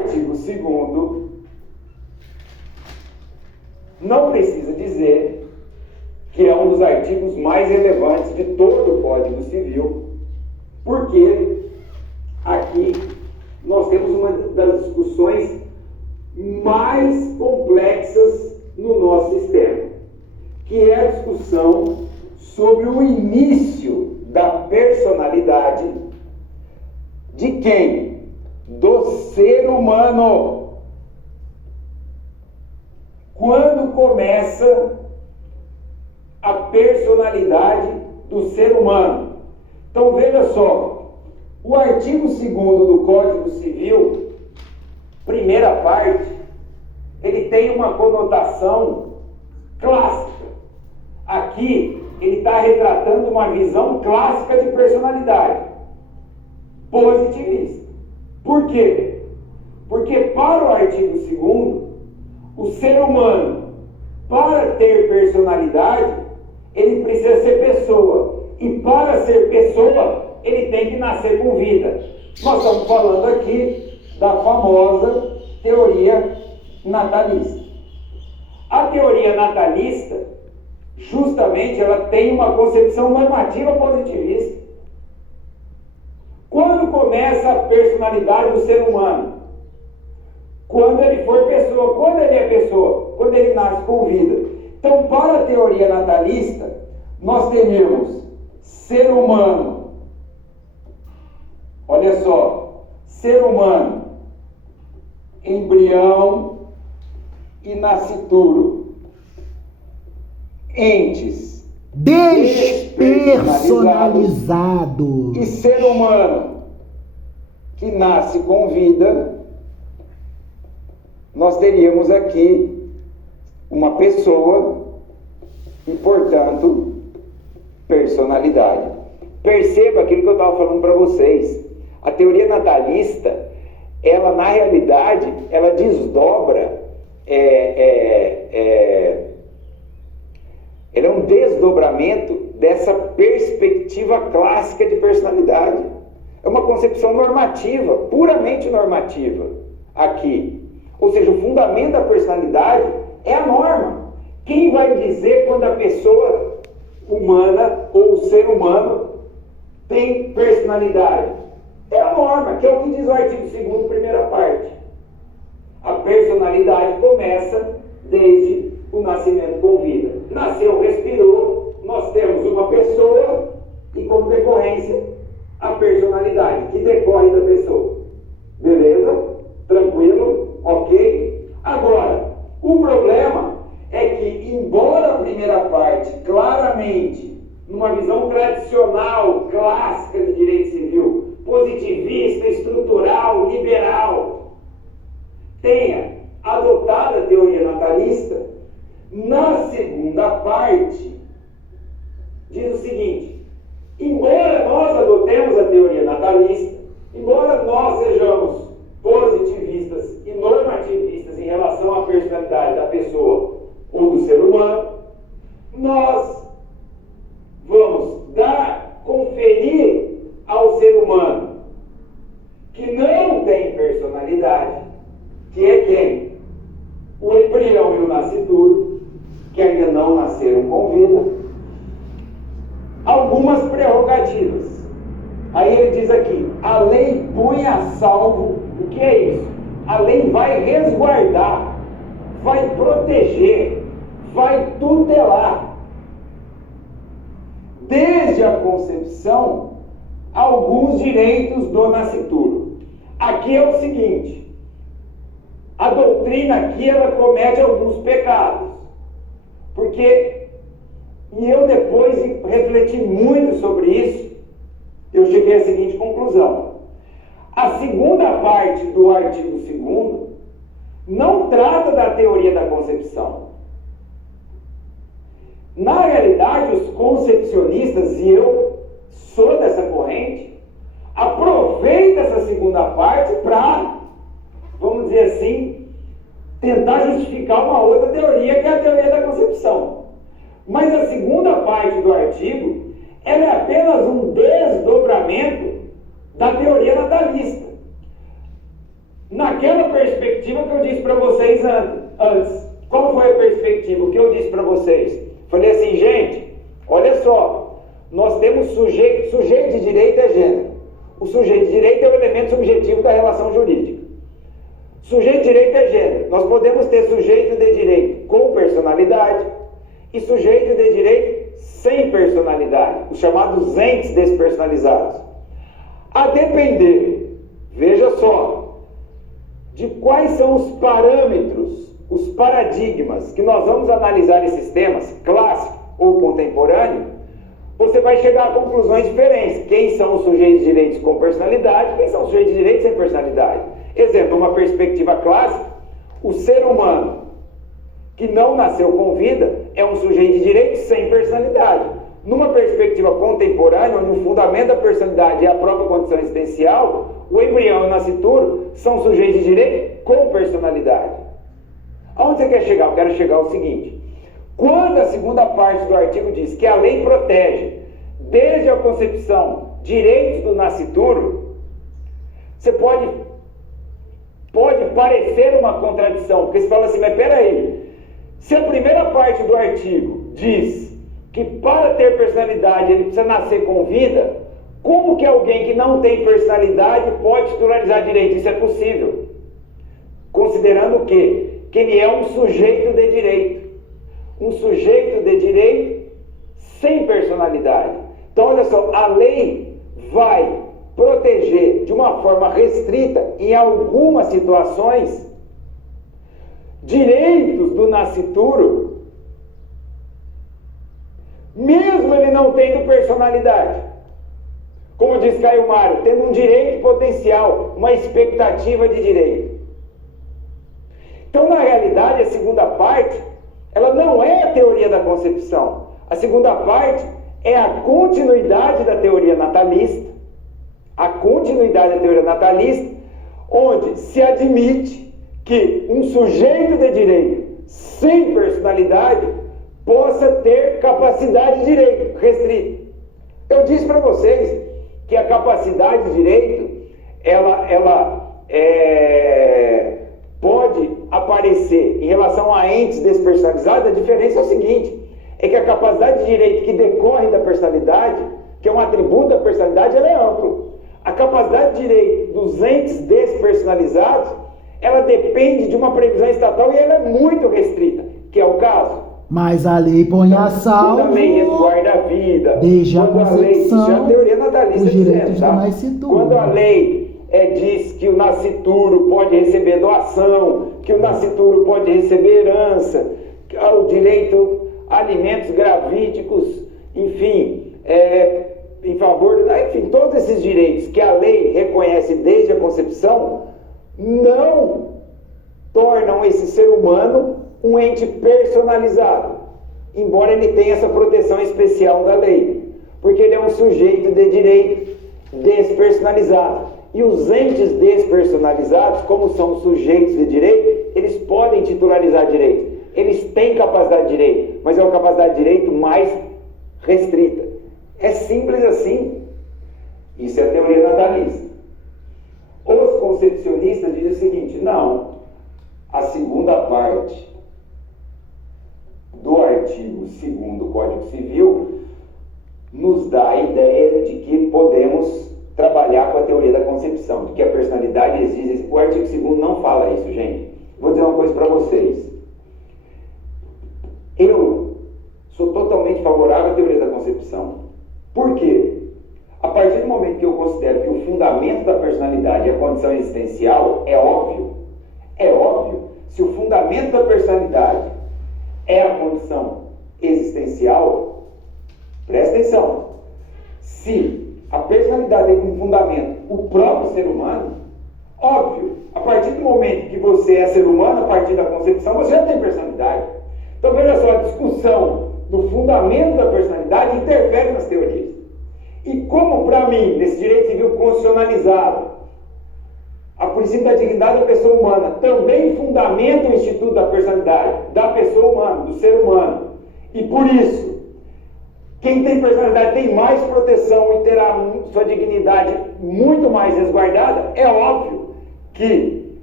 artigo 2º não precisa dizer que é um dos artigos mais relevantes de todo o Código Civil, porque aqui nós temos uma das discussões mais complexas no nosso sistema, que é a discussão sobre o início da personalidade de quem? Do ser humano. Quando começa a personalidade do ser humano? Então veja só, o artigo 2º do Código Civil, primeira parte, ele tem uma conotação clássica. Aqui ele está retratando uma visão clássica de personalidade, positivista. Por quê? Porque para o artigo 2º, o ser humano, para ter personalidade, ele precisa ser pessoa. E para ser pessoa, ele tem que nascer com vida. Nós estamos falando aqui da famosa teoria natalista. A teoria natalista, justamente, ela tem uma concepção normativa positivista. Quando começa a personalidade do ser humano? Quando ele for pessoa. Quando ele é pessoa? Quando ele nasce com vida. Então, para a teoria natalista, nós teríamos ser humano. Olha só, ser humano, embrião e nascituro, entes despersonalizados. E ser humano que nasce com vida, nós teríamos aqui uma pessoa e, portanto, personalidade. Perceba aquilo que eu estava falando para vocês. A teoria natalista, ela na realidade, ela desdobra, ela é um desdobramento dessa perspectiva clássica de personalidade. É uma concepção normativa, puramente normativa, aqui. Ou seja, o fundamento da personalidade é a norma. Quem vai dizer quando a pessoa humana ou o ser humano tem personalidade? É a norma, que é o que diz o artigo 2º, primeira parte. A personalidade começa desde o nascimento com vida. Nasceu, respirou, nós temos uma pessoa e, como decorrência, a personalidade que decorre da pessoa. Beleza? Tranquilo? Ok? Agora, o problema é que, embora a primeira parte, claramente, numa visão tradicional, clássica de direito civil, positivista, estrutural, liberal, tenha adotado a teoria natalista, na segunda parte, diz o seguinte: embora nós adotemos a teoria natalista, embora nós sejamos positivistas e normativistas em relação à personalidade da pessoa ou do ser humano, nós vamos conferir ao ser humano que não tem personalidade, que é quem? O embrião e o nascituro, que ainda não nasceram com vida, algumas prerrogativas. Aí ele diz aqui: a lei põe a salvo. O que é isso? A lei vai resguardar, vai proteger, vai tutelar, desde a concepção, alguns direitos do nascituro. Aqui é o seguinte: a doutrina aqui, ela comete alguns pecados, porque, e eu depois refleti muito sobre isso, eu cheguei à seguinte conclusão: a segunda parte do artigo 2º não trata da teoria da concepção. Na realidade, os concepcionistas, e eu sou dessa corrente, aproveitam essa segunda parte para, vamos dizer assim, tentar justificar uma outra teoria, que é a teoria da concepção. Mas a segunda parte do artigo, ela é apenas um desdobramento da teoria natalista. naquela perspectiva que eu disse para vocês antes. Qual foi a perspectiva? O que eu disse para vocês? Falei assim, gente, olha só, nós temos sujeito de direito é gênero. O sujeito de direito é o elemento subjetivo da relação jurídica. Sujeito de direito é gênero. Nós podemos ter sujeito de direito com personalidade e sujeito de direito sem personalidade, os chamados entes despersonalizados. A depender, veja só, de quais são os parâmetros, os paradigmas que nós vamos analisar esses temas, clássico ou contemporâneo, você vai chegar a conclusões diferentes. Quem são os sujeitos de direitos com personalidade, quem são os sujeitos de direitos sem personalidade. Exemplo, uma perspectiva clássica, o ser humano que não nasceu com vida é um sujeito de direitos sem personalidade. Numa perspectiva contemporânea, onde o fundamento da personalidade é a própria condição existencial, o embrião e o nascituro são sujeitos de direito com personalidade. Aonde você quer chegar? Eu quero chegar ao seguinte: quando a segunda parte do artigo diz que a lei protege, desde a concepção, direitos do nascituro, você pode parecer uma contradição, porque você fala assim, mas peraí, se a primeira parte do artigo diz que para ter personalidade ele precisa nascer com vida, como que alguém que não tem personalidade pode titularizar direito? Isso é possível, considerando o quê? Que ele é um sujeito de direito. Um sujeito de direito sem personalidade. Então, olha só, a lei vai proteger de uma forma restrita, em algumas situações, direitos do nascituro, mesmo ele não tendo personalidade. Como diz Caio Mário, tendo um direito potencial, uma expectativa de direito. Então, na realidade, a segunda parte, ela não é a teoria da concepção. A segunda parte é a continuidade da teoria natalista. A continuidade da teoria natalista, onde se admite que um sujeito de direito sem personalidade possa ter capacidade de direito restrita. Eu disse para vocês que a capacidade de direito, ela pode aparecer em relação a entes despersonalizados. A diferença é o seguinte, é que a capacidade de direito que decorre da personalidade, que é um atributo da personalidade, ela é ampla. A capacidade de direito dos entes despersonalizados, ela depende de uma previsão estatal e ela é muito restrita, que é o caso. Mas a lei põe a salvo, quando a lei resguarda a vida, desde a quando a lei, já a teoria natalista os direitos dizendo, tá? do nascituro. Quando a lei diz que o nascituro pode receber doação, que o nascituro pode receber herança, o direito a alimentos gravídicos, enfim, em favor, enfim, todos esses direitos que a lei reconhece desde a concepção, não tornam esse ser humano um ente personalizado, embora ele tenha essa proteção especial da lei, porque ele é um sujeito de direito despersonalizado. E os entes despersonalizados, como são sujeitos de direito, eles podem titularizar direito. Eles têm capacidade de direito, mas é uma capacidade de direito mais restrita. É simples assim. Isso é a teoria natalista. Os concepcionistas dizem o seguinte: não, a segunda parte do artigo 2º do Código Civil nos dá a ideia de que podemos trabalhar com a teoria da concepção, de que a personalidade exige. O artigo 2º não fala isso, gente. Vou dizer uma coisa para vocês. Eu sou totalmente favorável à teoria da concepção. Por quê? A partir do momento que eu considero que o fundamento da personalidade é a condição existencial, é óbvio, se o fundamento da personalidade é a condição existencial, presta atenção, se a personalidade tem como fundamento o próprio ser humano, óbvio, a partir do momento que você é ser humano, a partir da concepção, você já tem personalidade. Então veja só, a discussão do fundamento da personalidade interfere nas teorias. E como para mim, nesse direito civil constitucionalizado, a princípio da dignidade da pessoa humana também fundamenta o instituto da personalidade, da pessoa humana, do ser humano. E por isso, quem tem personalidade tem mais proteção e terá sua dignidade muito mais resguardada. É óbvio que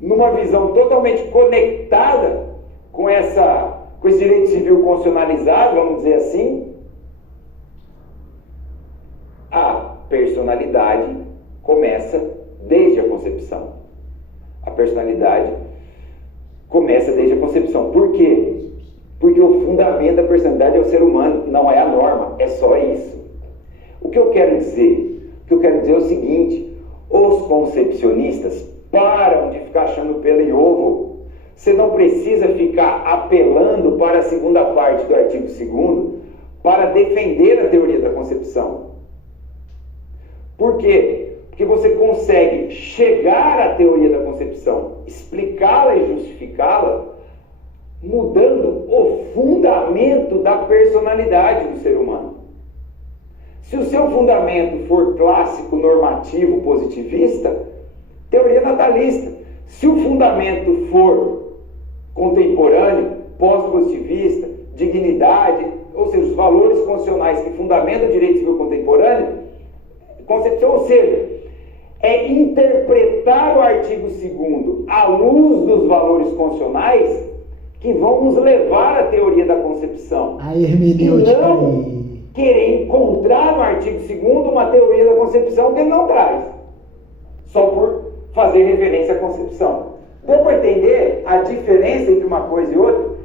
numa visão totalmente conectada com esse direito civil constitucionalizado, vamos dizer assim, a personalidade começa desde a concepção. A personalidade começa desde a concepção. Por quê? Porque o fundamento da personalidade é o ser humano, não é a norma, é só isso. O que eu quero dizer? O que eu quero dizer é o seguinte: os concepcionistas param de ficar achando pelo em ovo. Você não precisa ficar apelando para a segunda parte do artigo 2º para defender a teoria da concepção. Por quê? Porque você consegue chegar à teoria da concepção, explicá-la e justificá-la, mudando o fundamento da personalidade do ser humano. Se o seu fundamento for clássico, normativo, positivista, teoria natalista. Se o fundamento for contemporâneo, pós-positivista, dignidade, ou seja, os valores constitucionais que fundamentam o direito civil contemporâneo, concepção, ou seja, é interpretar o artigo 2º à luz dos valores constitucionais que vão nos levar à teoria da concepção. A hermenêutica. E não querer encontrar no artigo 2º uma teoria da concepção que ele não traz, só por fazer referência à concepção. Deu para entender a diferença entre uma coisa e outra?